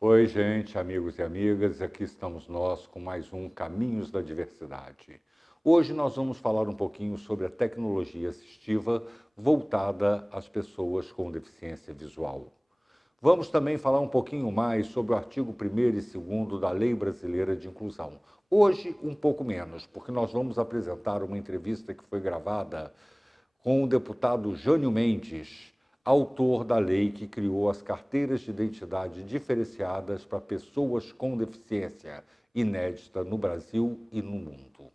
Oi, gente, amigos e amigas, aqui estamos nós com mais um Caminhos da Diversidade. Hoje nós vamos falar um pouquinho sobre a tecnologia assistiva voltada às pessoas com deficiência visual. Vamos também falar um pouquinho mais sobre o artigo 1º e 2º da Lei Brasileira de Inclusão. Hoje, um pouco menos, porque nós vamos apresentar uma entrevista que foi gravada com o deputado Jânio Mendes, autor da lei que criou as carteiras de identidade diferenciadas para pessoas com deficiência, inédita no Brasil e no mundo.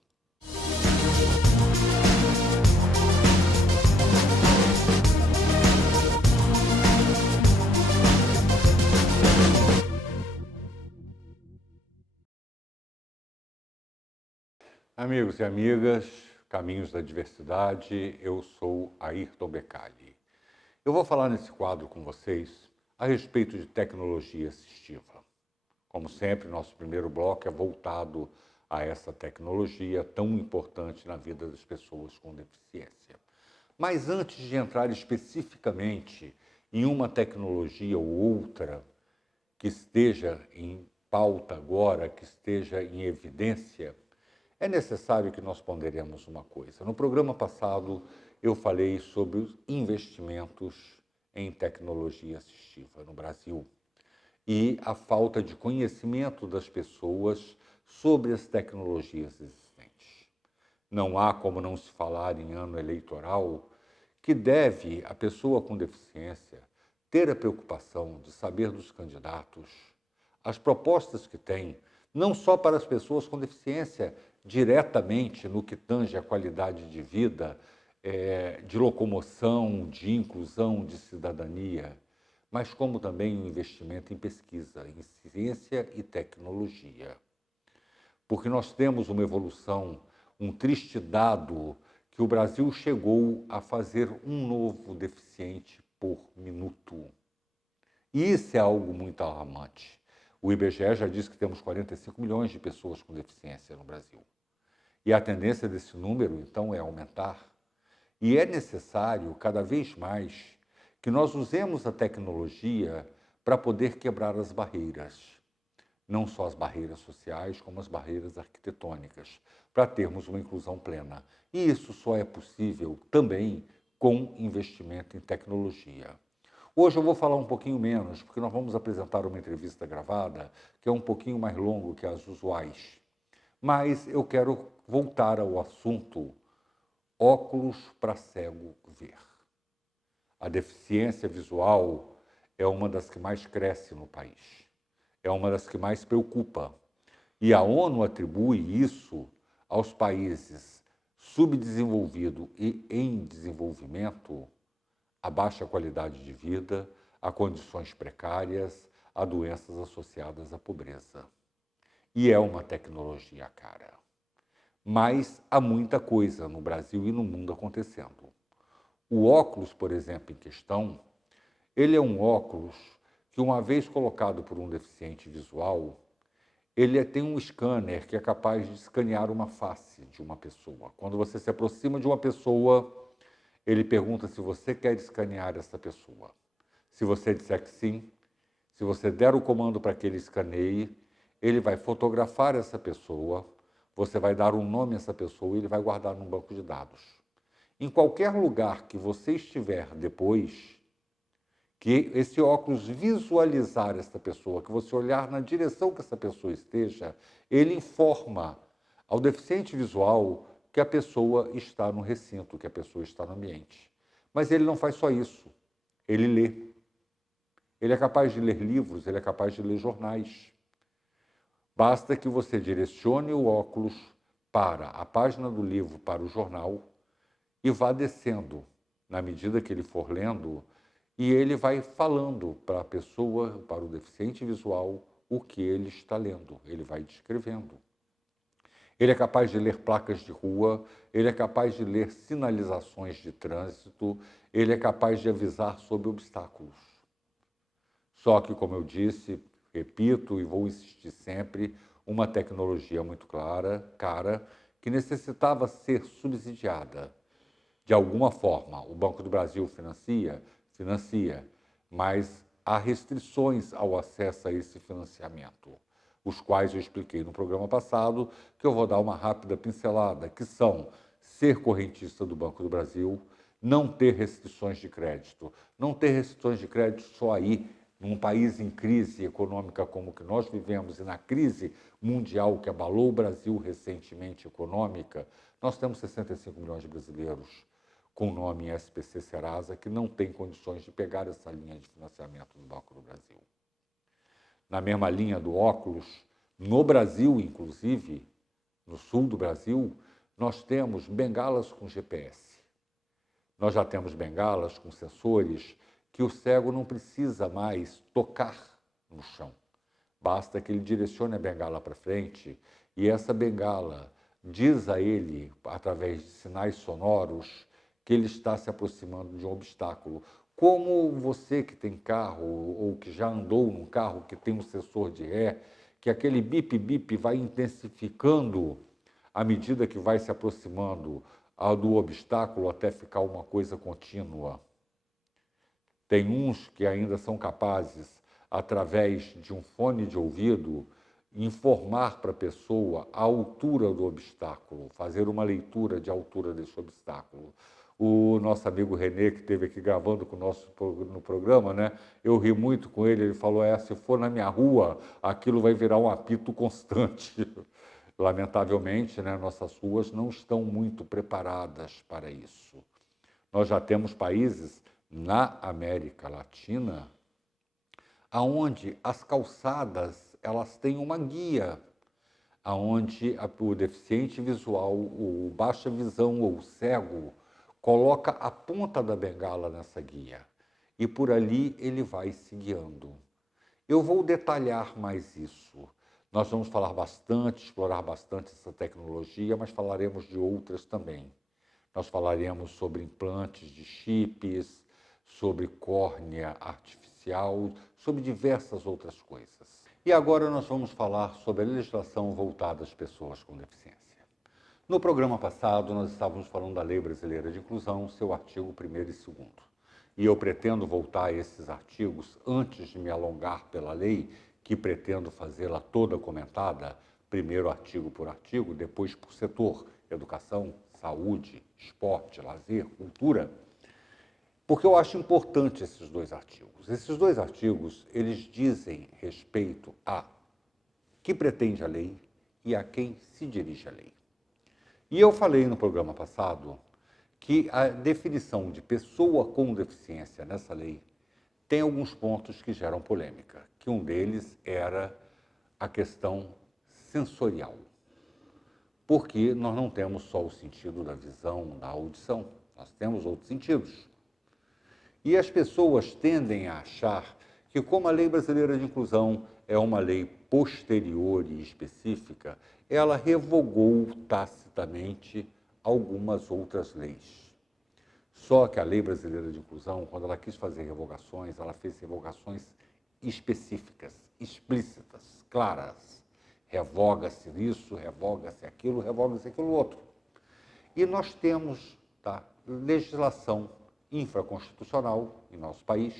Amigos e amigas, Caminhos da Diversidade, eu sou Ayrton Becali. Eu vou falar nesse quadro com vocês a respeito de tecnologia assistiva. Como sempre, nosso primeiro bloco é voltado a essa tecnologia tão importante na vida das pessoas com deficiência. Mas antes de entrar especificamente em uma tecnologia ou outra que esteja em pauta agora, que esteja em evidência, é necessário que nós ponderemos uma coisa. No programa passado, eu falei sobre os investimentos em tecnologia assistiva no Brasil e a falta de conhecimento das pessoas sobre as tecnologias existentes. Não há como não se falar em ano eleitoral que deve a pessoa com deficiência ter a preocupação de saber dos candidatos, as propostas que têm, não só para as pessoas com deficiência, diretamente no que tange a qualidade de vida, de locomoção, de inclusão, de cidadania, mas como também um investimento em pesquisa, em ciência e tecnologia. Porque nós temos uma evolução, um triste dado, que o Brasil chegou a fazer um novo deficiente por minuto. E isso é algo muito alarmante. O IBGE já disse que temos 45 milhões de pessoas com deficiência no Brasil. E a tendência desse número, então, é aumentar. E é necessário, cada vez mais, que nós usemos a tecnologia para poder quebrar as barreiras. Não só as barreiras sociais, como as barreiras arquitetônicas, para termos uma inclusão plena. E isso só é possível também com investimento em tecnologia. Hoje eu vou falar um pouquinho menos, porque nós vamos apresentar uma entrevista gravada que é um pouquinho mais longo que as usuais. Mas eu quero voltar ao assunto óculos para cego ver. A deficiência visual é uma das que mais cresce no país. É uma das que mais preocupa. E a ONU atribui isso aos países subdesenvolvidos e em desenvolvimento, a baixa qualidade de vida, a condições precárias, a doenças associadas à pobreza. E é uma tecnologia cara. Mas há muita coisa no Brasil e no mundo acontecendo. O óculos, por exemplo, em questão, ele é um óculos que, uma vez colocado por um deficiente visual, ele tem um scanner que é capaz de escanear uma face de uma pessoa. Quando você se aproxima de uma pessoa, ele pergunta se você quer escanear essa pessoa. Se você disser que sim, se você der o comando para que ele escaneie, ele vai fotografar essa pessoa, você vai dar um nome a essa pessoa e ele vai guardar num banco de dados. Em qualquer lugar que você estiver depois, que esse óculos visualizar essa pessoa, que você olhar na direção que essa pessoa esteja, ele informa ao deficiente visual que a pessoa está no recinto, que a pessoa está no ambiente. Mas ele não faz só isso, ele lê. Ele é capaz de ler livros, ele é capaz de ler jornais. Basta que você direcione o óculos para a página do livro, para o jornal, e vá descendo, na medida que ele for lendo, e ele vai falando para a pessoa, para o deficiente visual, o que ele está lendo. Ele vai descrevendo. Ele é capaz de ler placas de rua, ele é capaz de ler sinalizações de trânsito, ele é capaz de avisar sobre obstáculos. Só que, como eu disse, repito e vou insistir sempre, uma tecnologia muito cara, que necessitava ser subsidiada. De alguma forma, o Banco do Brasil financia, mas há restrições ao acesso a esse financiamento, os quais eu expliquei no programa passado, que eu vou dar uma rápida pincelada, que são ser correntista do Banco do Brasil, não ter restrições de crédito. Não ter restrições de crédito só aí, num país em crise econômica como o que nós vivemos e na crise mundial que abalou o Brasil recentemente econômica, nós temos 65 milhões de brasileiros com nome em SPC Serasa que não têm condições de pegar essa linha de financiamento do Banco do Brasil. Na mesma linha do óculos, no Brasil, inclusive, no sul do Brasil, nós temos bengalas com GPS. Nós já temos bengalas com sensores que o cego não precisa mais tocar no chão. Basta que ele direcione a bengala para frente e essa bengala diz a ele, através de sinais sonoros, que ele está se aproximando de um obstáculo. Como você que tem carro ou que já andou num carro que tem um sensor de ré, que aquele bip-bip vai intensificando à medida que vai se aproximando do obstáculo até ficar uma coisa contínua. Tem uns que ainda são capazes, através de um fone de ouvido, informar para a pessoa a altura do obstáculo, fazer uma leitura de altura desse obstáculo. O nosso amigo Renê, que esteve aqui gravando com o no programa, né? Eu ri muito com ele, ele falou, se for na minha rua, aquilo vai virar um apito constante. Lamentavelmente, né, nossas ruas não estão muito preparadas para isso. Nós já temos países na América Latina aonde as calçadas elas têm uma guia, aonde o deficiente visual, o baixa visão ou o cego coloca a ponta da bengala nessa guia e por ali ele vai se guiando. Eu vou detalhar mais isso. Nós vamos falar bastante, explorar bastante essa tecnologia, mas falaremos de outras também. Nós falaremos sobre implantes de chips, sobre córnea artificial, sobre diversas outras coisas. E agora nós vamos falar sobre a legislação voltada às pessoas com deficiência. No programa passado, nós estávamos falando da Lei Brasileira de Inclusão, seu artigo 1º e 2º. E eu pretendo voltar a esses artigos antes de me alongar pela lei, que pretendo fazê-la toda comentada, primeiro artigo por artigo, depois por setor, educação, saúde, esporte, lazer, cultura, porque eu acho importante esses dois artigos. Esses dois artigos, eles dizem respeito a que pretende a lei e a quem se dirige a lei. E eu falei no programa passado que a definição de pessoa com deficiência nessa lei tem alguns pontos que geram polêmica, que um deles era a questão sensorial, porque nós não temos só o sentido da visão, da audição, nós temos outros sentidos. E as pessoas tendem a achar que, como a Lei Brasileira de Inclusão é uma lei posterior e específica, ela revogou tacitamente algumas outras leis. Só que a Lei Brasileira de Inclusão, quando ela quis fazer revogações, ela fez revogações específicas, explícitas, claras. Revoga-se isso, revoga-se aquilo outro. E nós temos legislação infraconstitucional em nosso país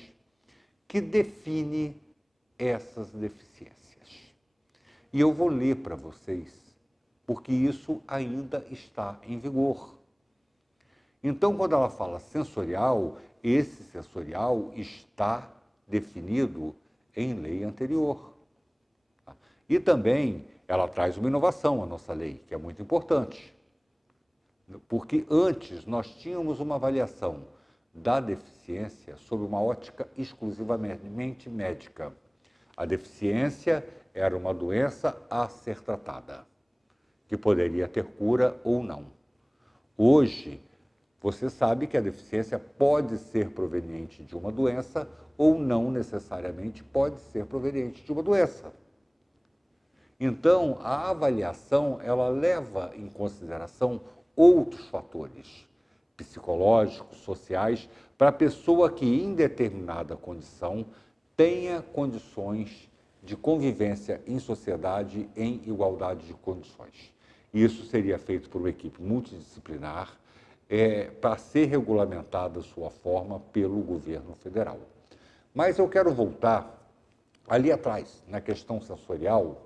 que define essas deficiências. E eu vou ler para vocês, porque isso ainda está em vigor. Então, quando ela fala sensorial, esse sensorial está definido em lei anterior. E também ela traz uma inovação à nossa lei, que é muito importante. Porque antes nós tínhamos uma avaliação da deficiência sob uma ótica exclusivamente médica. A deficiência era uma doença a ser tratada, que poderia ter cura ou não. Hoje, você sabe que a deficiência pode ser proveniente de uma doença ou não necessariamente pode ser proveniente de uma doença. Então, a avaliação, ela leva em consideração outros fatores psicológicos, sociais, para a pessoa que, em determinada condição, tenha condições de convivência em sociedade em igualdade de condições. Isso seria feito por uma equipe multidisciplinar, para ser regulamentada a sua forma pelo governo federal. Mas eu quero voltar ali atrás, na questão sensorial,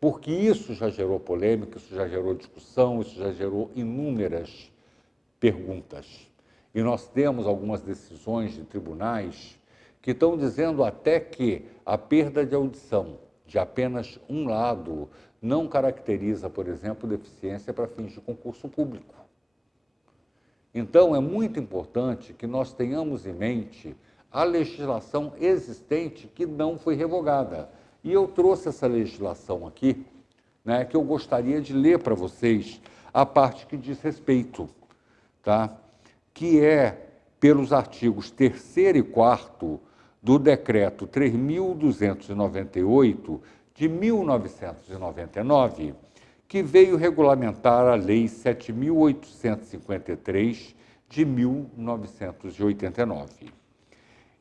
porque isso já gerou polêmica, isso já gerou discussão, isso já gerou inúmeras perguntas. E nós temos algumas decisões de tribunais que estão dizendo até que a perda de audição de apenas um lado não caracteriza, por exemplo, deficiência para fins de concurso público. Então, é muito importante que nós tenhamos em mente a legislação existente que não foi revogada. E eu trouxe essa legislação aqui, né, que eu gostaria de ler para vocês a parte que diz respeito, tá? Que é pelos artigos 3º e 4º do Decreto 3.298, de 1999, que veio regulamentar a Lei 7.853, de 1989.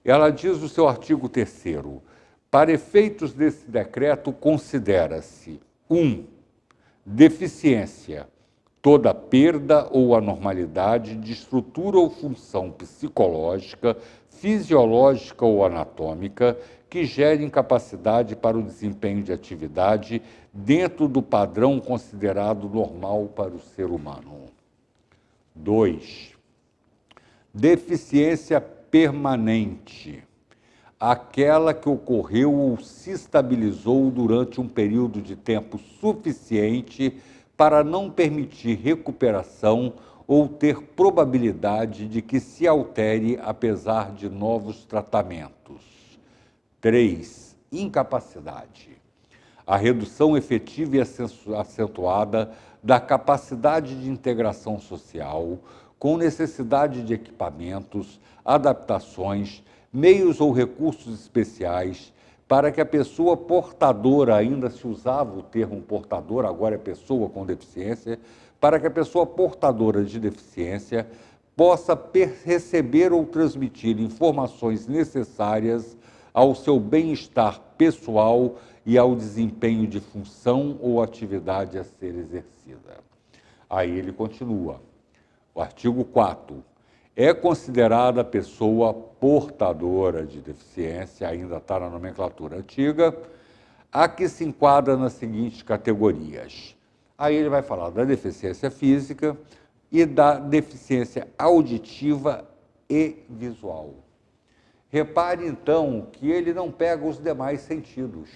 Ela diz no seu artigo 3º, para efeitos desse decreto, considera-se 1. Deficiência, toda perda ou anormalidade de estrutura ou função psicológica, fisiológica ou anatômica que gere incapacidade para o desempenho de atividade dentro do padrão considerado normal para o ser humano. 2. Deficiência permanente, aquela que ocorreu ou se estabilizou durante um período de tempo suficiente para não permitir recuperação ou ter probabilidade de que se altere apesar de novos tratamentos. 3. Incapacidade. A redução efetiva e acentuada da capacidade de integração social, com necessidade de equipamentos, adaptações, meios ou recursos especiais, para que a pessoa portadora, ainda se usava o termo portador, agora é pessoa com deficiência, para que a pessoa portadora de deficiência possa receber ou transmitir informações necessárias ao seu bem-estar pessoal e ao desempenho de função ou atividade a ser exercida. Aí ele continua. O artigo 4º. É considerada a pessoa portadora de deficiência, ainda está na nomenclatura antiga, a que se enquadra nas seguintes categorias. Aí ele vai falar da deficiência física e da deficiência auditiva e visual. Repare, então, que ele não pega os demais sentidos.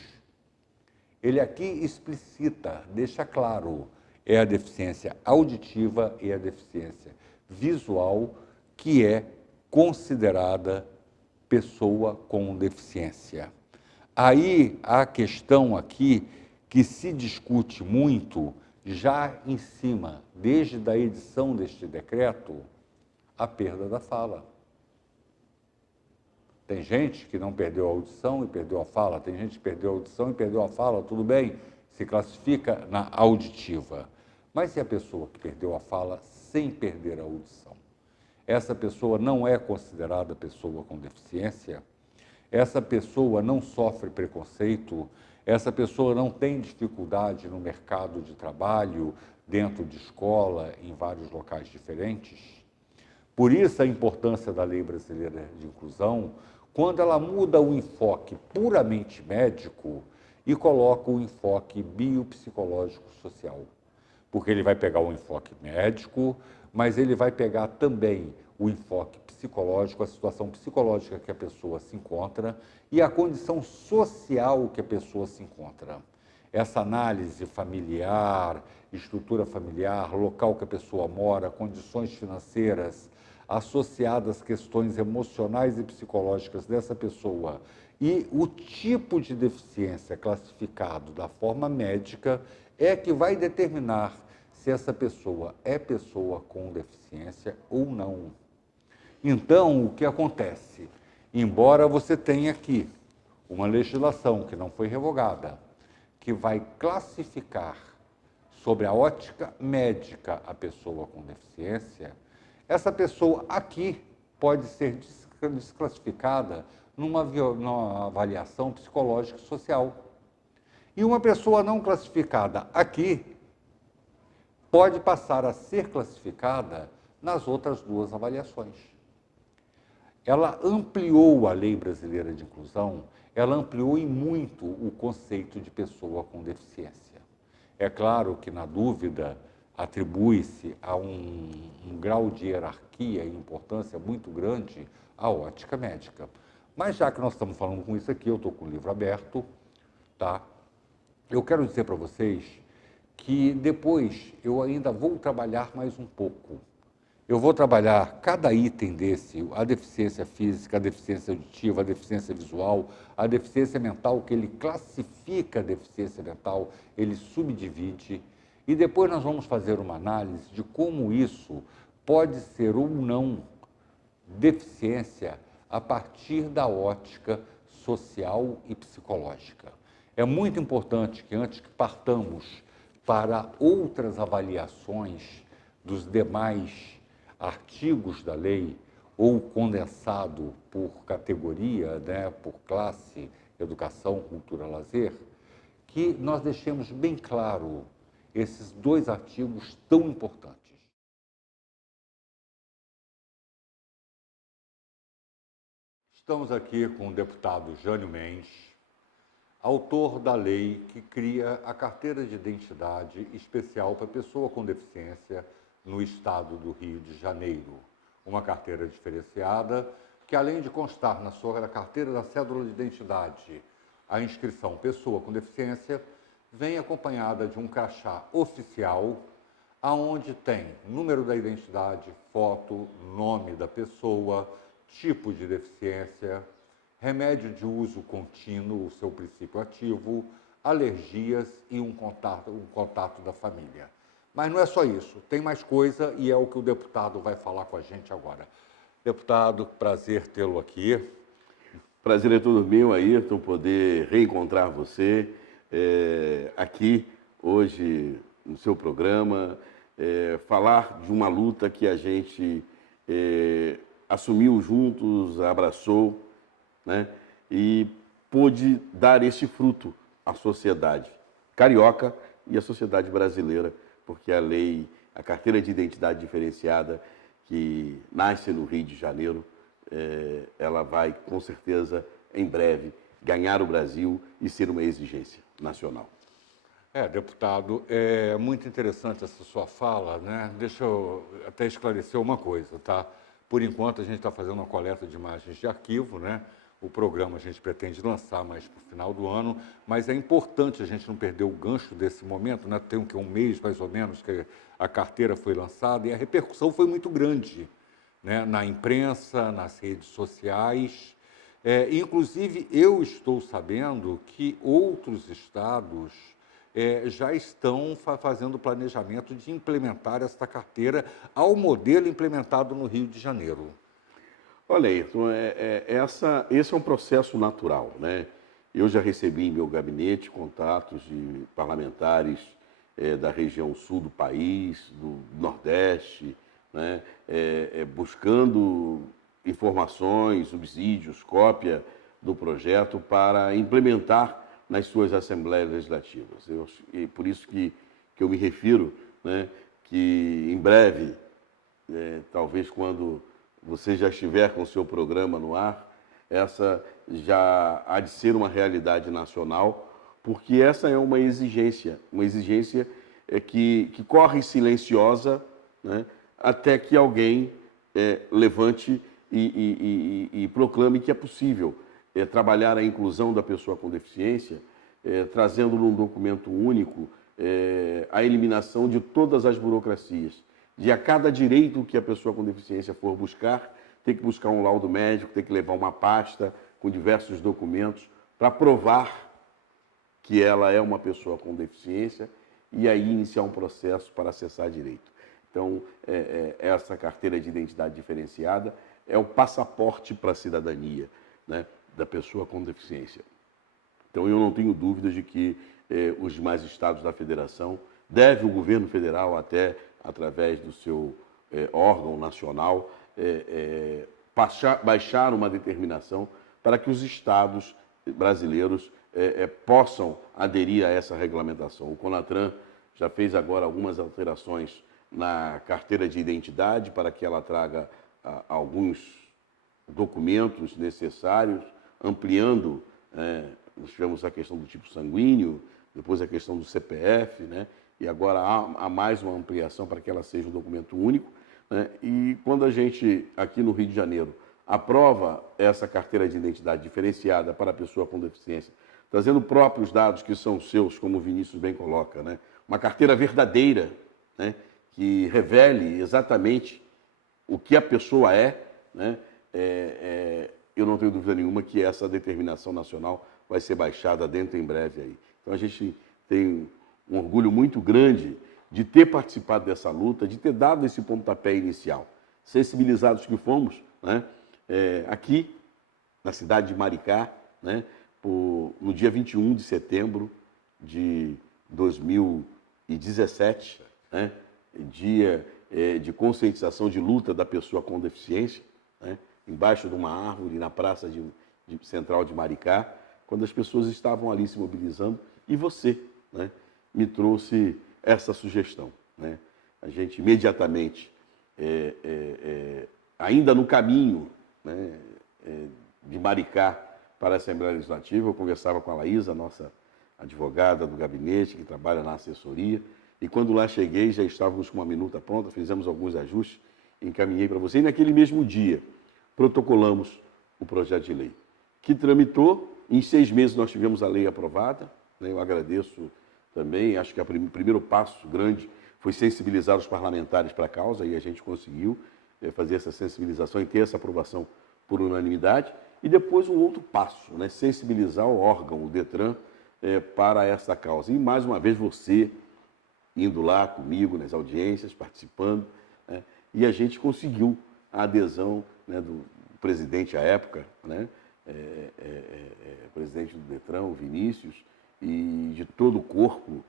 Ele aqui explicita, deixa claro, é a deficiência auditiva e a deficiência visual, que é considerada pessoa com deficiência. Aí a questão aqui que se discute muito, já em cima, desde a edição deste decreto, a perda da fala. Tem gente que não perdeu a audição e perdeu a fala, tem gente que perdeu a audição e perdeu a fala, tudo bem, se classifica na auditiva. Mas e a pessoa que perdeu a fala sem perder a audição? Essa pessoa não é considerada pessoa com deficiência? Essa pessoa não sofre preconceito? Essa pessoa não tem dificuldade no mercado de trabalho, dentro de escola, em vários locais diferentes? Por isso a importância da Lei Brasileira de Inclusão, quando ela muda o enfoque puramente médico e coloca o enfoque biopsicológico social. Porque ele vai pegar o enfoque médico, mas ele vai pegar também o enfoque psicológico, a situação psicológica que a pessoa se encontra e a condição social que a pessoa se encontra. Essa análise familiar, estrutura familiar, local que a pessoa mora, condições financeiras, associadas às questões emocionais e psicológicas dessa pessoa e o tipo de deficiência classificado da forma médica é que vai determinar se essa pessoa é pessoa com deficiência ou não. Então, o que acontece? Embora você tenha aqui uma legislação que não foi revogada, que vai classificar sobre a ótica médica a pessoa com deficiência, essa pessoa aqui pode ser desclassificada numa avaliação psicológica e social. E uma pessoa não classificada aqui pode passar a ser classificada nas outras duas avaliações. ela ampliou a lei brasileira de inclusão, ela ampliou e muito o conceito de pessoa com deficiência. É claro que, na dúvida, atribui-se a um grau de hierarquia e importância muito grande à ótica médica. Mas já que nós estamos falando com isso aqui, eu estou com o livro aberto, tá? Eu quero dizer para vocês que depois eu ainda vou trabalhar mais um pouco. Eu vou trabalhar cada item desse, a deficiência física, a deficiência auditiva, a deficiência visual, a deficiência mental, que ele classifica a deficiência mental, ele subdivide, e depois nós vamos fazer uma análise de como isso pode ser ou não deficiência a partir da ótica social e psicológica. É muito importante que, antes que partamos para outras avaliações dos demais artigos da lei, ou condensado por categoria, né, por classe, educação, cultura, lazer, que nós deixemos bem claro esses dois artigos tão importantes. Estamos aqui com o deputado Jânio Mendes, autor da lei que cria a carteira de identidade especial para pessoa com deficiência no estado do Rio de Janeiro. Uma carteira diferenciada que, além de constar na sua carteira da cédula de identidade a inscrição pessoa com deficiência, vem acompanhada de um crachá oficial, aonde tem número da identidade, foto, nome da pessoa, tipo de deficiência, remédio de uso contínuo, o seu princípio ativo, alergias e um contato da família. Mas não é só isso, tem mais coisa e é o que o deputado vai falar com a gente agora. Deputado, prazer tê-lo aqui. Prazer é todo meu, Ayrton, poder reencontrar você aqui hoje no seu programa, falar de uma luta que a gente assumiu juntos, abraçou, né, e pôde dar esse fruto à sociedade carioca e à sociedade brasileira, porque a lei, a carteira de identidade diferenciada, que nasce no Rio de Janeiro, ela vai, com certeza, em breve, ganhar o Brasil e ser uma exigência nacional. Deputado, é muito interessante essa sua fala, né? Deixa eu até esclarecer uma coisa, tá? Por enquanto, a gente está fazendo uma coleta de imagens de arquivo, né? O programa a gente pretende lançar mais para o final do ano, mas é importante a gente não perder o gancho desse momento, né? Tem um mês, mais ou menos, que a carteira foi lançada e a repercussão foi muito grande, né? Na imprensa, nas redes sociais. Inclusive, eu estou sabendo que outros estados já estão fazendo o planejamento de implementar esta carteira ao modelo implementado no Rio de Janeiro. Olha, Ayrton, esse é um processo natural, né? Eu já recebi em meu gabinete contatos de parlamentares da região sul do país, do Nordeste, né? Buscando informações, subsídios, cópia do projeto para implementar nas suas assembleias legislativas. E por isso que eu me refiro, né, que em breve, talvez quando você já estiver com o seu programa no ar, essa já há de ser uma realidade nacional, porque essa é uma exigência que corre silenciosa, né, até que alguém levante e proclame que é possível trabalhar a inclusão da pessoa com deficiência, trazendo num documento único a eliminação de todas as burocracias. De a cada direito que a pessoa com deficiência for buscar, tem que buscar um laudo médico, tem que levar uma pasta com diversos documentos para provar que ela é uma pessoa com deficiência e aí iniciar um processo para acessar direito. Então, essa carteira de identidade diferenciada é o passaporte para a cidadania, né, da pessoa com deficiência. Então, eu não tenho dúvidas de que os demais estados da federação, deve o governo federal até através do seu órgão nacional, baixar uma determinação para que os estados brasileiros possam aderir a essa regulamentação. O CONATRAN já fez agora algumas alterações na carteira de identidade para que ela traga alguns documentos necessários, ampliando, nós tivemos a questão do tipo sanguíneo, depois a questão do CPF, né? E agora há mais uma ampliação para que ela seja um documento único, né? E quando a gente, aqui no Rio de Janeiro, aprova essa carteira de identidade diferenciada para a pessoa com deficiência, trazendo próprios dados que são seus, como o Vinícius bem coloca, né? Uma carteira verdadeira, né? Que revele exatamente o que a pessoa é, né? Eu não tenho dúvida nenhuma que essa determinação nacional vai ser baixada dentro em breve aí. Então a gente tem um orgulho muito grande de ter participado dessa luta, de ter dado esse pontapé inicial. Sensibilizados que fomos, né? Aqui na cidade de Maricá, né? No dia 21 de setembro de 2017, né? Dia de conscientização de luta da pessoa com deficiência, né? Embaixo de uma árvore na praça central de Maricá, quando as pessoas estavam ali se mobilizando, e você, né, me trouxe essa sugestão, né? A gente imediatamente, ainda no caminho, né, de Maricá para a Assembleia Legislativa, eu conversava com a Laísa, nossa advogada do gabinete, que trabalha na assessoria, e quando lá cheguei, já estávamos com uma minuta pronta, fizemos alguns ajustes, encaminhei para você, e naquele mesmo dia protocolamos o projeto de lei, que tramitou. Em 6 meses nós tivemos a lei aprovada, né? Eu agradeço também, acho que o primeiro passo grande foi sensibilizar os parlamentares para a causa, e a gente conseguiu fazer essa sensibilização e ter essa aprovação por unanimidade. E depois um outro passo, né? Sensibilizar o órgão, o Detran, para essa causa. E mais uma vez você indo lá comigo nas audiências, participando, né? E a gente conseguiu a adesão, né, do presidente à época, né? Presidente do Detran, o Vinícius, e de todo o corpo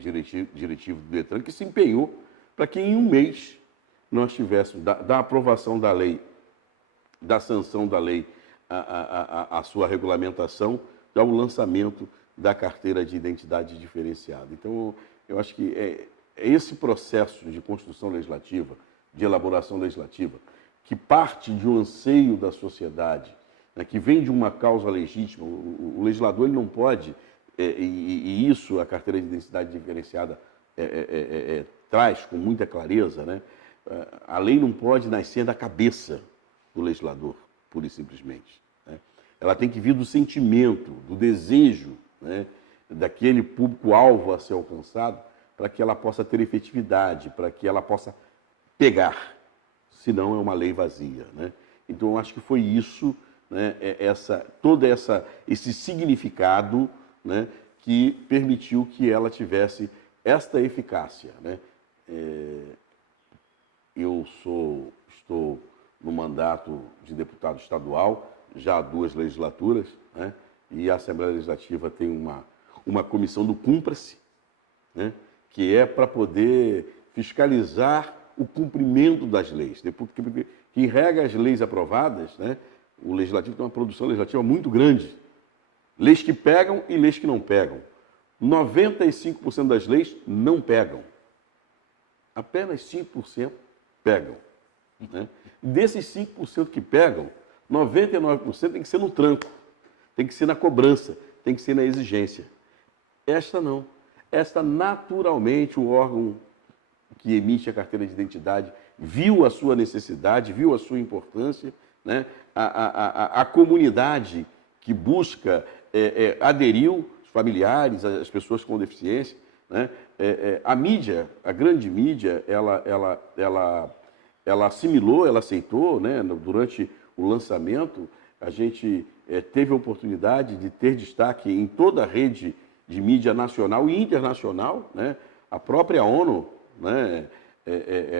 diretivo do Detran, que se empenhou para que em um mês nós tivéssemos, da aprovação da lei, da sanção da lei, a sua regulamentação, ao lançamento da carteira de identidade diferenciada. Então, eu acho que é esse processo de construção legislativa, de elaboração legislativa, que parte de um anseio da sociedade, né, que vem de uma causa legítima. O legislador ele não pode, e isso a carteira de identidade diferenciada traz com muita clareza, né? A lei não pode nascer da cabeça do legislador, pura e simplesmente, né? Ela tem que vir do sentimento, do desejo, né, daquele público-alvo a ser alcançado, para que ela possa ter efetividade, para que ela possa pegar, senão é uma lei vazia, né? Então, eu acho que foi isso, né, esse significado, né, que permitiu que ela tivesse esta eficácia, né? Eu estou no mandato de deputado estadual, já há 2 legislaturas, né? E a Assembleia Legislativa tem uma comissão do Cumpra-se, né, que é para poder fiscalizar o cumprimento das leis. Quem rega as leis aprovadas, né, o Legislativo tem uma produção legislativa muito grande. Leis que pegam e leis que não pegam. 95% das leis não pegam. Apenas 5% pegam, né? Desses 5% que pegam, 99% tem que ser no tranco, tem que ser na cobrança, tem que ser na exigência. Esta não. Esta, naturalmente, o órgão que emite a carteira de identidade viu a sua necessidade, viu a sua importância, né? A comunidade que busca aderiu, os familiares, as pessoas com deficiência, né? A mídia, a grande mídia, ela assimilou, ela aceitou, né? Durante o lançamento, a gente teve a oportunidade de ter destaque em toda a rede de mídia nacional e internacional, né? A própria ONU, né,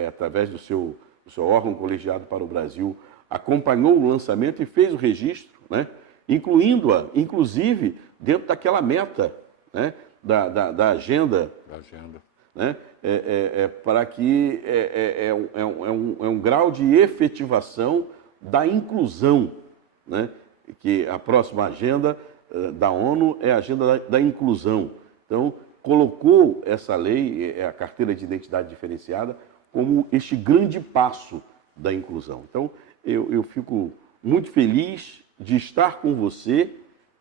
através do seu órgão colegiado para o Brasil, acompanhou o lançamento e fez o registro, né, incluindo-a, inclusive, dentro daquela meta, né, da agenda. Da agenda. Né, para que um grau de efetivação da inclusão, né, que a próxima agenda da ONU é a agenda da inclusão. Então, colocou essa lei, a carteira de identidade diferenciada, como este grande passo da inclusão. Então, eu fico muito feliz de estar com você,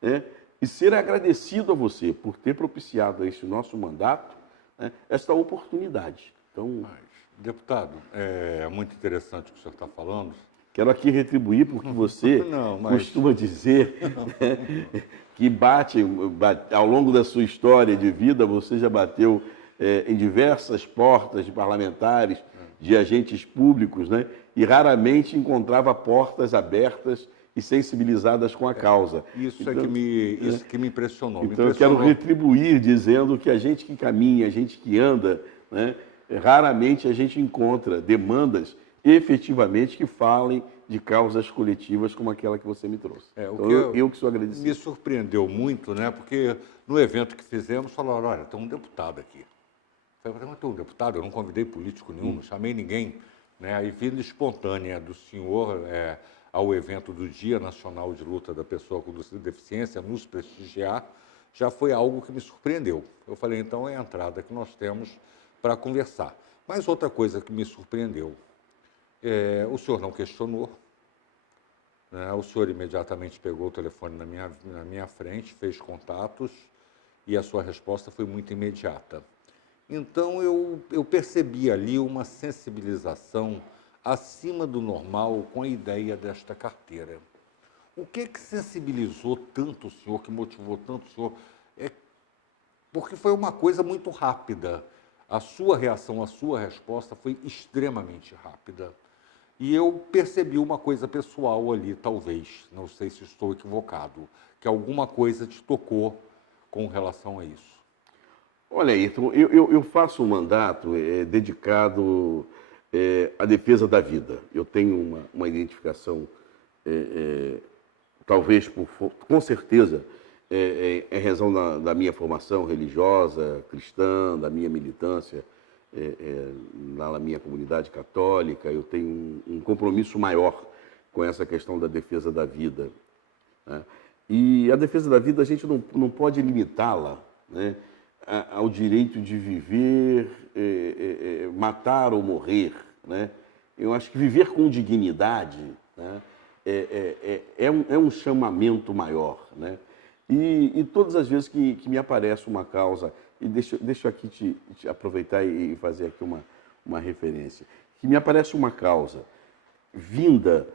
né, e ser agradecido a você por ter propiciado a esse nosso mandato, né, esta oportunidade. Então, Mas, deputado, é muito interessante o que o senhor está falando. quero aqui retribuir porque você Não, mas costuma dizer, né, que ao longo da sua história de vida, você já bateu em diversas portas de parlamentares, de agentes públicos, né, e raramente encontrava portas abertas e sensibilizadas com a causa. isso isso que me impressionou. Me Então, eu quero impressionou. retribuir dizendo que a gente que caminha, a gente que anda, né, raramente a gente encontra demandas efetivamente que falem de causas coletivas como aquela que você me trouxe. O Então, que eu que sou agradecido. me surpreendeu muito, né? Porque no evento que fizemos, falaram, olha, tem um deputado aqui. Eu falei, mas tem um deputado? Eu não convidei político nenhum, não chamei ninguém. Né? Aí, vinda espontânea do senhor ao evento do Dia Nacional de Luta da Pessoa com Deficiência, nos prestigiar, já foi algo que me surpreendeu. Eu falei, então é a entrada que nós temos para conversar. Mas outra coisa que me surpreendeu, o senhor não questionou, né? O senhor imediatamente pegou o telefone na minha frente, fez contatos e a sua resposta foi muito imediata. Então, eu percebi ali uma sensibilização acima do normal com a ideia desta carteira. O que sensibilizou tanto o senhor, que motivou tanto o senhor? Porque foi uma coisa muito rápida. A sua reação, a sua resposta foi extremamente rápida. E eu percebi uma coisa pessoal ali, talvez, não sei se estou equivocado, que alguma coisa te tocou com relação a isso. Olha, Ayrton, eu faço um mandato dedicado à defesa da vida. Eu tenho uma identificação, talvez, com certeza, em razão da minha formação religiosa, cristã, da minha militância na minha comunidade católica. Eu tenho um compromisso maior com essa questão da defesa da vida, né? E a defesa da vida a gente não pode limitá-la, né, ao direito de viver, matar ou morrer, né? Eu acho que viver com dignidade, né, é um chamamento maior, né? E todas as vezes que me aparece uma causa, e deixa aqui te aproveitar e fazer aqui uma referência, que me aparece uma causa vinda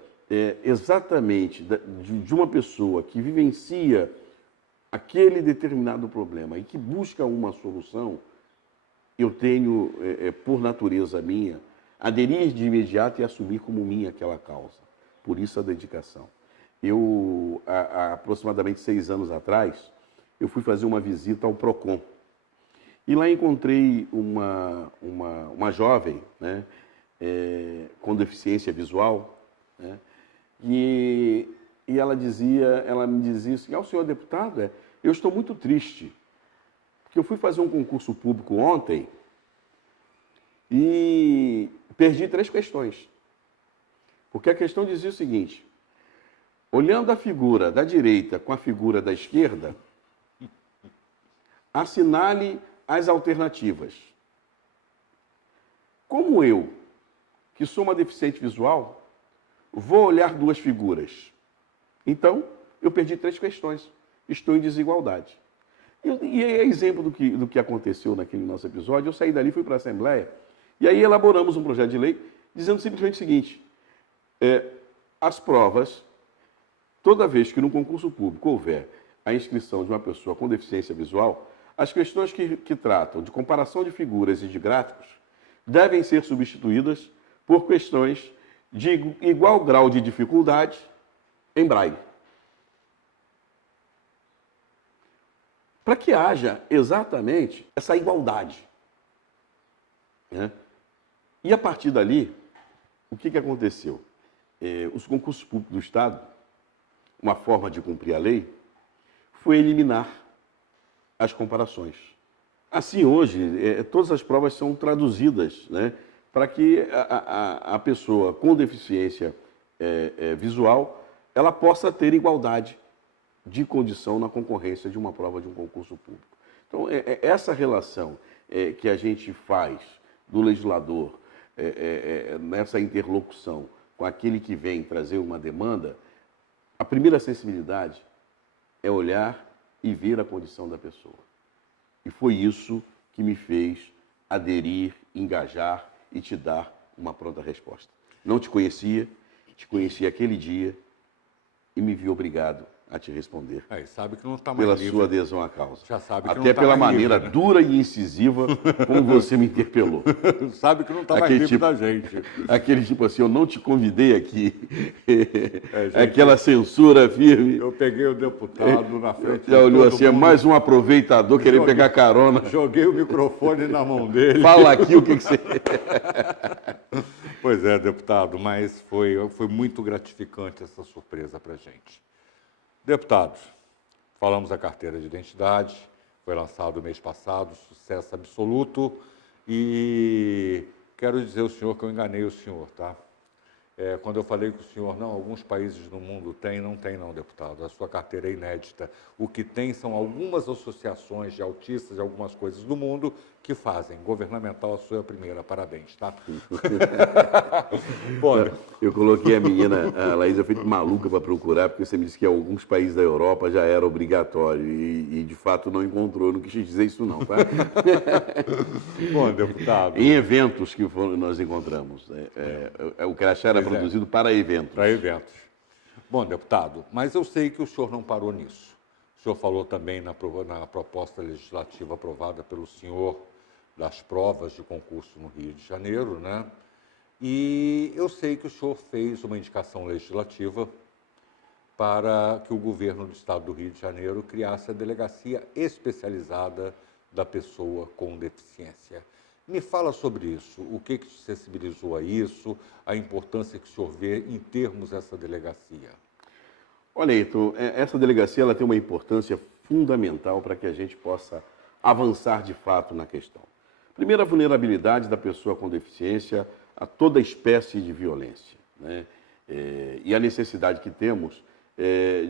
exatamente de uma pessoa que vivencia aquele determinado problema e que busca uma solução, eu tenho, por natureza minha, aderir de imediato e assumir como minha aquela causa. Por isso a dedicação. Eu, há aproximadamente 6 anos atrás, eu fui fazer uma visita ao PROCON. E lá encontrei uma jovem, né, com deficiência visual, né, e ela me dizia assim, senhor deputado, eu estou muito triste, porque eu fui fazer um concurso público ontem e perdi 3 questões. Porque a questão dizia o seguinte, olhando a figura da direita com a figura da esquerda, assinale as alternativas. Como eu, que sou uma deficiente visual, vou olhar 2 figuras. Então, eu perdi 3 questões. Estou em desigualdade. E é exemplo do que aconteceu naquele nosso episódio. Eu saí dali, fui para a Assembleia, e aí elaboramos um projeto de lei dizendo simplesmente o seguinte, as provas, toda vez que no concurso público houver a inscrição de uma pessoa com deficiência visual, as questões que tratam de comparação de figuras e de gráficos devem ser substituídas por questões de igual grau de dificuldade em braille. Para que haja exatamente essa igualdade, né? E a partir dali, o que aconteceu? Os concursos públicos do Estado, uma forma de cumprir a lei, foi eliminar as comparações. Assim, hoje, todas as provas são traduzidas, né, para que a pessoa com deficiência visual ela possa ter igualdade de condição na concorrência de uma prova de um concurso público. Então, essa relação que a gente faz do legislador nessa interlocução com aquele que vem trazer uma demanda, a primeira sensibilidade é olhar e ver a condição da pessoa. E foi isso que me fez aderir, engajar e te dar uma pronta resposta. Não te conheci aquele dia e me vi obrigado a te responder. Sabe que não está mais pela livre. sua adesão à causa. Já sabe que até não tá pela mais maneira livre, né? dura e incisiva como você me interpelou. Sabe que não está mais Aquele livre tipo- da gente. Aquele tipo assim, eu não te convidei aqui. Gente, Aquela censura firme. Eu peguei o deputado na frente Já de olhou todo assim, é mundo, mais um aproveitador querendo Joguei. pegar carona. joguei o microfone na mão dele. Fala aqui o que você... Pois é, deputado, mas foi muito gratificante essa surpresa para a gente. Deputados, falamos da carteira de identidade, foi lançado mês passado, sucesso absoluto, e quero dizer ao senhor que eu enganei o senhor, tá? Quando eu falei com o senhor, não, alguns países no mundo têm, não tem não, deputado, a sua carteira é inédita. O que tem são algumas associações de autistas de algumas coisas do mundo que fazem. Governamental, a sua é a primeira, parabéns, tá? Bom, Eu coloquei a menina, a Laísa, feito maluca para procurar, porque você me disse que em alguns países da Europa já era obrigatório e de fato não encontrou, não quis dizer isso não, tá? bom, deputado, Em eventos que nós encontramos. O crachá era Pois é. produzido para eventos. para eventos. Bom, deputado, mas eu sei que o senhor não parou nisso. O senhor falou também na proposta legislativa aprovada pelo senhor das provas de concurso no Rio de Janeiro, né? E eu sei que o senhor fez uma indicação legislativa para que o governo do estado do Rio de Janeiro criasse a delegacia especializada da pessoa com deficiência. Me fala sobre isso, o que te sensibilizou a isso, a importância que o senhor vê em termos dessa delegacia. Olha, Heitor, essa delegacia ela tem uma importância fundamental para que a gente possa avançar de fato na questão. Primeiro, a vulnerabilidade da pessoa com deficiência a toda espécie de violência, né? E a necessidade que temos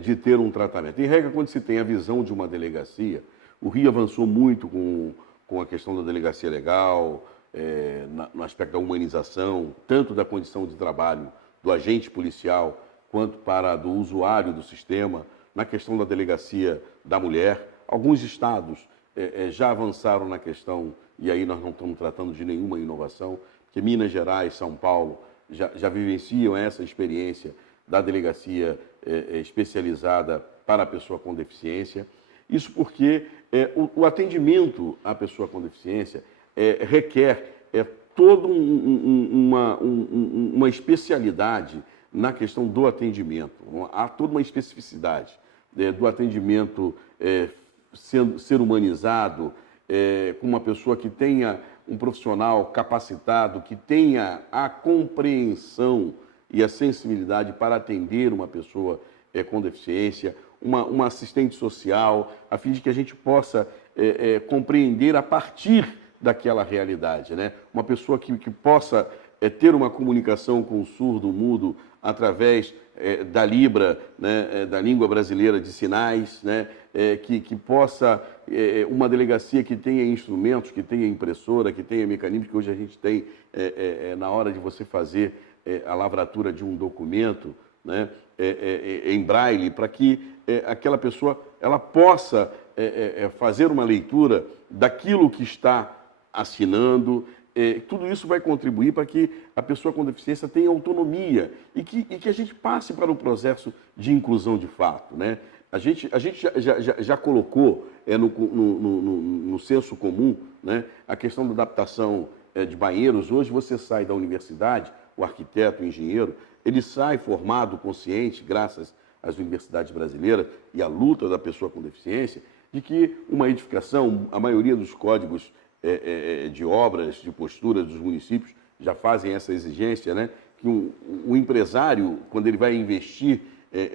de ter um tratamento. Em regra, quando se tem a visão de uma delegacia, o Rio avançou muito com a questão da delegacia legal, no aspecto da humanização, tanto da condição de trabalho do agente policial, quanto do usuário do sistema, na questão da delegacia da mulher. Alguns estados já avançaram na questão, e aí nós não estamos tratando de nenhuma inovação, porque Minas Gerais, São Paulo já vivenciam essa experiência da delegacia especializada para a pessoa com deficiência. Isso porque o atendimento à pessoa com deficiência requer toda uma especialidade na questão do atendimento. Há toda uma especificidade do atendimento ser humanizado, com uma pessoa que tenha um profissional capacitado, que tenha a compreensão e a sensibilidade para atender uma pessoa com deficiência, uma assistente social, a fim de que a gente possa compreender a partir daquela realidade, né? Uma pessoa que possa ter uma comunicação com o surdo, mudo, através da Libra, né? Da língua brasileira de sinais, né? Que possa, uma delegacia que tenha instrumentos, que tenha impressora, que tenha mecanismos, que hoje a gente tem na hora de você fazer a lavratura de um documento, né? Em braille, para que aquela pessoa ela possa fazer uma leitura daquilo que está assinando. Tudo isso vai contribuir para que a pessoa com deficiência tenha autonomia e que a gente passe para o processo de inclusão de fato, né? A gente já colocou no senso comum, né, a questão da adaptação de banheiros. Hoje você sai da universidade, o arquiteto, o engenheiro, ele sai formado, consciente, graças às universidades brasileiras e à luta da pessoa com deficiência, de que uma edificação, a maioria dos códigos de obras, de postura dos municípios já fazem essa exigência, né? Que o empresário, quando ele vai investir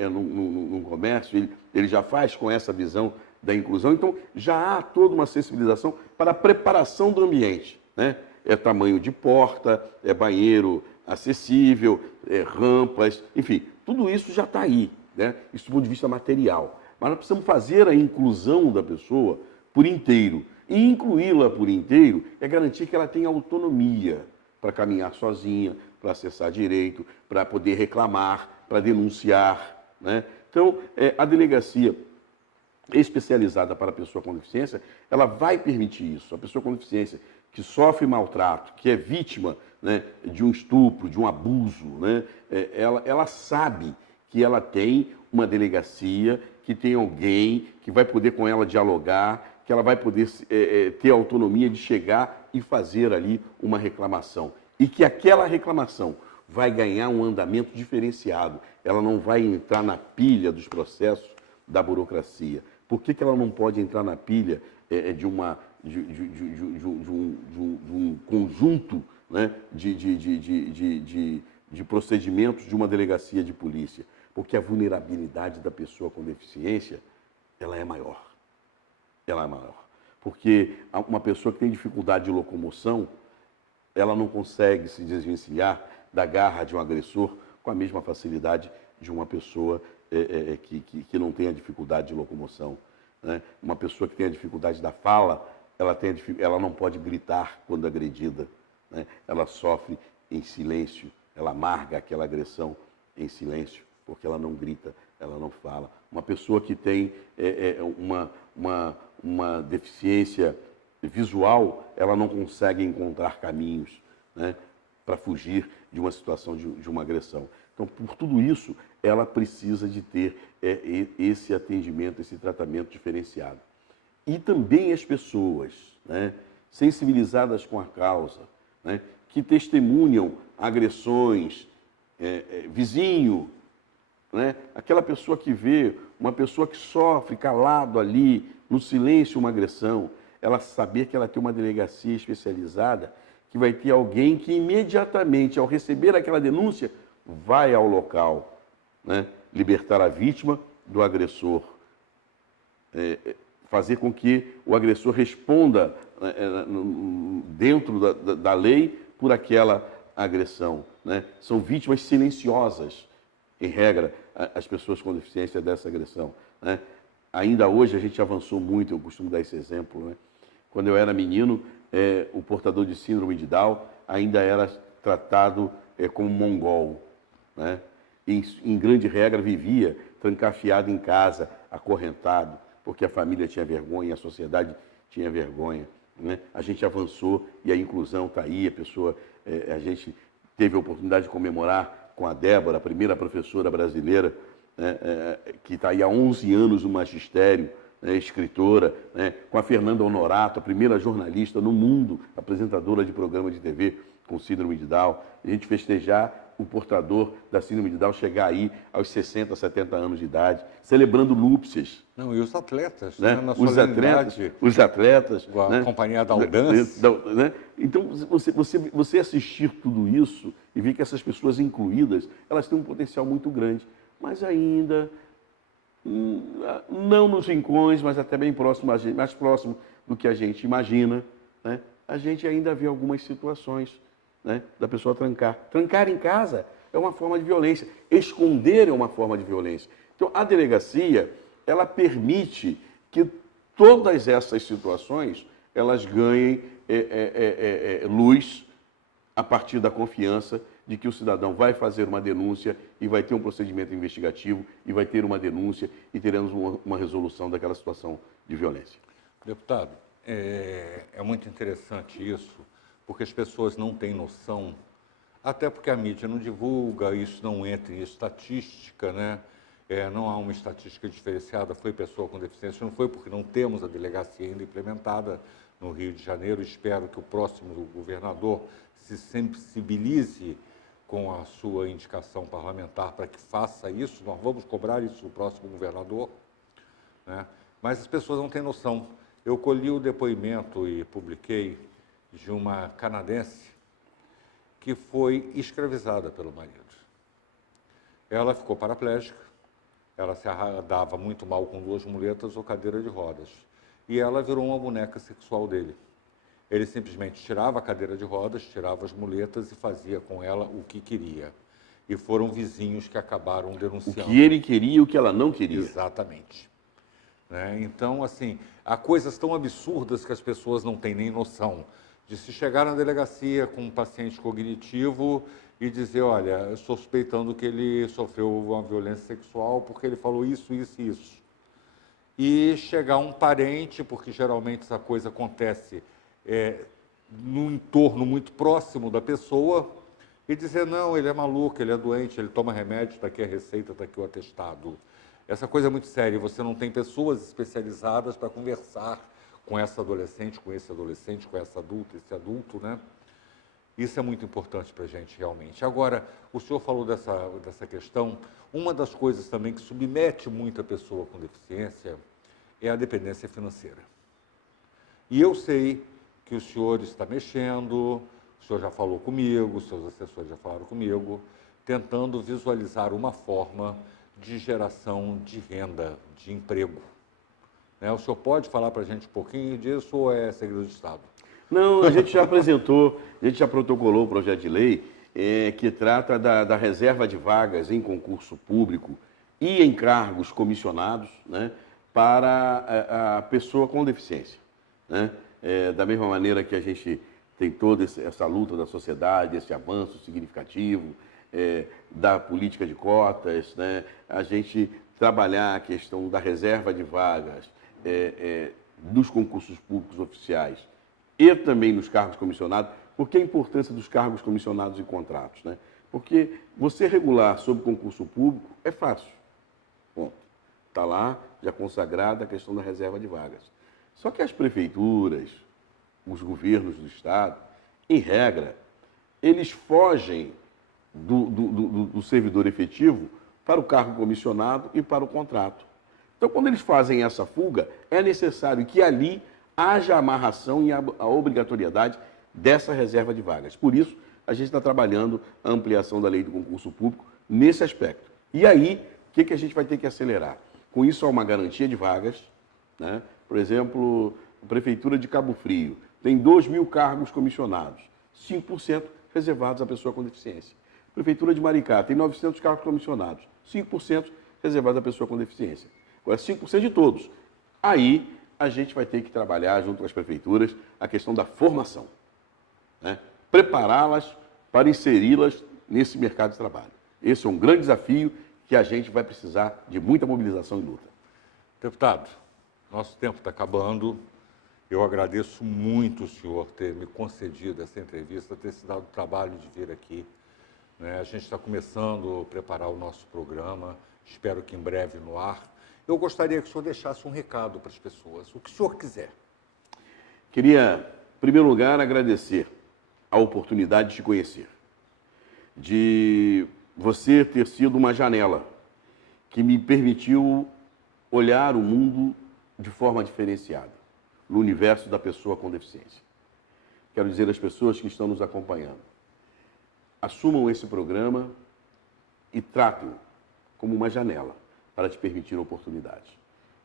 num comércio, ele já faz com essa visão da inclusão. Então, já há toda uma sensibilização para a preparação do ambiente, né? Tamanho de porta, banheiro acessível, rampas, enfim, tudo isso já está aí, né? Isso do ponto de vista material. Mas nós precisamos fazer a inclusão da pessoa por inteiro. E incluí-la por inteiro é garantir que ela tenha autonomia para caminhar sozinha, para acessar direito, para poder reclamar, para denunciar, né? Então, a delegacia especializada para a pessoa com deficiência, ela vai permitir isso. A pessoa com deficiência que sofre maltrato, que é vítima, né, de um estupro, de um abuso, né, ela sabe que ela tem uma delegacia, que tem alguém que vai poder com ela dialogar, que ela vai poder ter autonomia de chegar e fazer ali uma reclamação. E que aquela reclamação vai ganhar um andamento diferenciado. Ela não vai entrar na pilha dos processos da burocracia. Por que ela não pode entrar na pilha de um conjunto, né, de procedimentos de uma delegacia de polícia? Porque a vulnerabilidade da pessoa com deficiência, ela é maior. Ela é maior. Porque uma pessoa que tem dificuldade de locomoção, ela não consegue se desvencilhar da garra de um agressor com a mesma facilidade de uma pessoa que não tem a dificuldade de locomoção, né? Uma pessoa que tem a dificuldade da fala, ela não pode gritar quando agredida, né? Ela sofre em silêncio, ela amarga aquela agressão em silêncio, porque ela não grita, ela não fala. Uma pessoa que tem uma deficiência visual, ela não consegue encontrar caminhos, né, para fugir de uma situação de uma agressão. Então, por tudo isso, ela precisa de ter esse atendimento, esse tratamento diferenciado. E também as pessoas, né, sensibilizadas com a causa, né, que testemunham agressões, vizinho, né, aquela pessoa que vê uma pessoa que sofre calado ali, no silêncio, uma agressão, ela saber que ela tem uma delegacia especializada, que vai ter alguém que imediatamente, ao receber aquela denúncia, vai ao local, né, libertar a vítima do agressor, fazer com que o agressor responda dentro da lei por aquela agressão, né? São vítimas silenciosas, em regra, as pessoas com deficiência dessa agressão, né? Ainda hoje a gente avançou muito, eu costumo dar esse exemplo, né? Quando eu era menino, o portador de síndrome de Down ainda era tratado como mongol, né? E, em grande regra, vivia trancafiado em casa, acorrentado, porque a família tinha vergonha, a sociedade tinha vergonha, né? A gente avançou e a inclusão está aí, a gente teve a oportunidade de comemorar com a Débora, a primeira professora brasileira, né, que está aí há 11 anos no magistério, né, escritora, né, com a Fernanda Honorato, a primeira jornalista no mundo, apresentadora de programa de TV com síndrome de Down. A gente festejar o portador da síndrome de Down chegar aí aos 60, 70 anos de idade, celebrando núpcias. Não, e os atletas, né? Na Os atletas, a né? companhia da Aldance. Né? Então, você assistir tudo isso e ver que essas pessoas incluídas, elas têm um potencial muito grande, mas ainda não nos rincões, mas até bem próximo, mais próximo do que a gente imagina, né? A gente ainda vê algumas situações, né, da pessoa trancar. Trancar em casa é uma forma de violência. Esconder é uma forma de violência. Então, a delegacia, ela permite que todas essas situações, elas ganhem luz a partir da confiança de que o cidadão vai fazer uma denúncia e vai ter um procedimento investigativo e vai ter uma denúncia e teremos uma resolução daquela situação de violência. Deputado, é muito interessante isso, porque as pessoas não têm noção, até porque a mídia não divulga, isso não entra em estatística, né? Não há uma estatística diferenciada, foi pessoa com deficiência, não foi porque não temos a delegacia ainda implementada no Rio de Janeiro. Espero que o próximo governador se sensibilize com a sua indicação parlamentar para que faça isso. Nós vamos cobrar isso do próximo governador, né? Mas as pessoas não têm noção. Eu colhi o depoimento e publiquei de uma canadense que foi escravizada pelo marido. Ela ficou paraplégica, ela se dava muito mal com 2 muletas ou cadeira de rodas, e ela virou uma boneca sexual dele. Ele simplesmente tirava a cadeira de rodas, tirava as muletas e fazia com ela o que queria. E foram vizinhos que acabaram denunciando. O que ele queria e o que ela não queria. Exatamente. Né? Então, assim, há coisas tão absurdas que as pessoas não têm nem noção. De se chegar na delegacia com um paciente cognitivo e dizer, olha, suspeitando que ele sofreu uma violência sexual porque ele falou isso, isso e isso. E chegar um parente, porque geralmente essa coisa acontece num entorno muito próximo da pessoa, e dizer, não, ele é maluco, ele é doente, ele toma remédio, está aqui a receita, está aqui o atestado. Essa coisa é muito séria, você não tem pessoas especializadas para conversar com essa adolescente, com esse adolescente, com essa adulta, esse adulto, né? Isso é muito importante para a gente, realmente. Agora, o senhor falou dessa questão, uma das coisas também que submete muito a pessoa com deficiência é a dependência financeira. E eu sei que o senhor está mexendo, o senhor já falou comigo, os seus assessores já falaram comigo, tentando visualizar uma forma de geração de renda, de emprego. O senhor pode falar para a gente um pouquinho disso ou é segredo de Estado? Não, a gente já apresentou, a gente já protocolou o projeto de lei que trata da reserva de vagas em concurso público e em cargos comissionados, né, para a pessoa com deficiência. Né? Da mesma maneira que a gente tem toda essa luta da sociedade, esse avanço significativo da política de cotas, né? A gente trabalhar a questão da reserva de vagas dos concursos públicos oficiais e também nos cargos comissionados. Por que a importância dos cargos comissionados e contratos? Né? Porque você regular sob concurso público é fácil. Ponto. Está lá, já consagrada a questão da reserva de vagas. Só que as prefeituras, os governos do Estado, em regra, eles fogem do servidor efetivo para o cargo comissionado e para o contrato. Então, quando eles fazem essa fuga, é necessário que ali haja amarração e a obrigatoriedade dessa reserva de vagas. Por isso, a gente está trabalhando a ampliação da lei do concurso público nesse aspecto. E aí, o que a gente vai ter que acelerar? Com isso, há uma garantia de vagas. Né? Por exemplo, a Prefeitura de Cabo Frio tem 2.000 cargos comissionados, 5% reservados à pessoa com deficiência. A Prefeitura de Maricá tem 900 cargos comissionados, 5% reservados à pessoa com deficiência. Agora, 5% de todos. Aí, a gente vai ter que trabalhar junto com as prefeituras a questão da formação. Né? Prepará-las para inseri-las nesse mercado de trabalho. Esse é um grande desafio que a gente vai precisar de muita mobilização e luta. Deputado, nosso tempo está acabando. Eu agradeço muito o senhor ter me concedido essa entrevista, ter se dado o trabalho de vir aqui. A gente está começando a preparar o nosso programa, espero que em breve no ar. Eu gostaria que o senhor deixasse um recado para as pessoas, o que o senhor quiser. Queria, em primeiro lugar, agradecer a oportunidade de te conhecer, de você ter sido uma janela que me permitiu olhar o mundo de forma diferenciada, no universo da pessoa com deficiência. Quero dizer às pessoas que estão nos acompanhando, assumam esse programa e tratem-o como uma janela para te permitir oportunidades,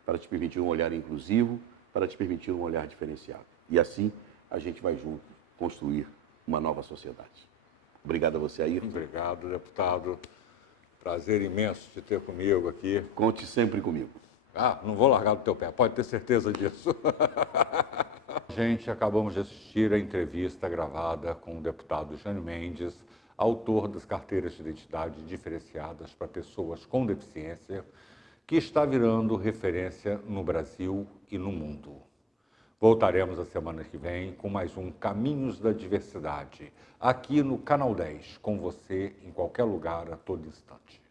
para te permitir um olhar inclusivo, para te permitir um olhar diferenciado. E assim a gente vai junto construir uma nova sociedade. Obrigado a você, Ayrton. Obrigado, deputado. Prazer imenso te ter comigo aqui. Conte sempre comigo. Não vou largar do teu pé, pode ter certeza disso. Gente, acabamos de assistir a entrevista gravada com o deputado Jânio Mendes, autor das carteiras de identidade diferenciadas para pessoas com deficiência, que está virando referência no Brasil e no mundo. Voltaremos a semana que vem com mais um Caminhos da Diversidade, aqui no Canal 10, com você em qualquer lugar, a todo instante.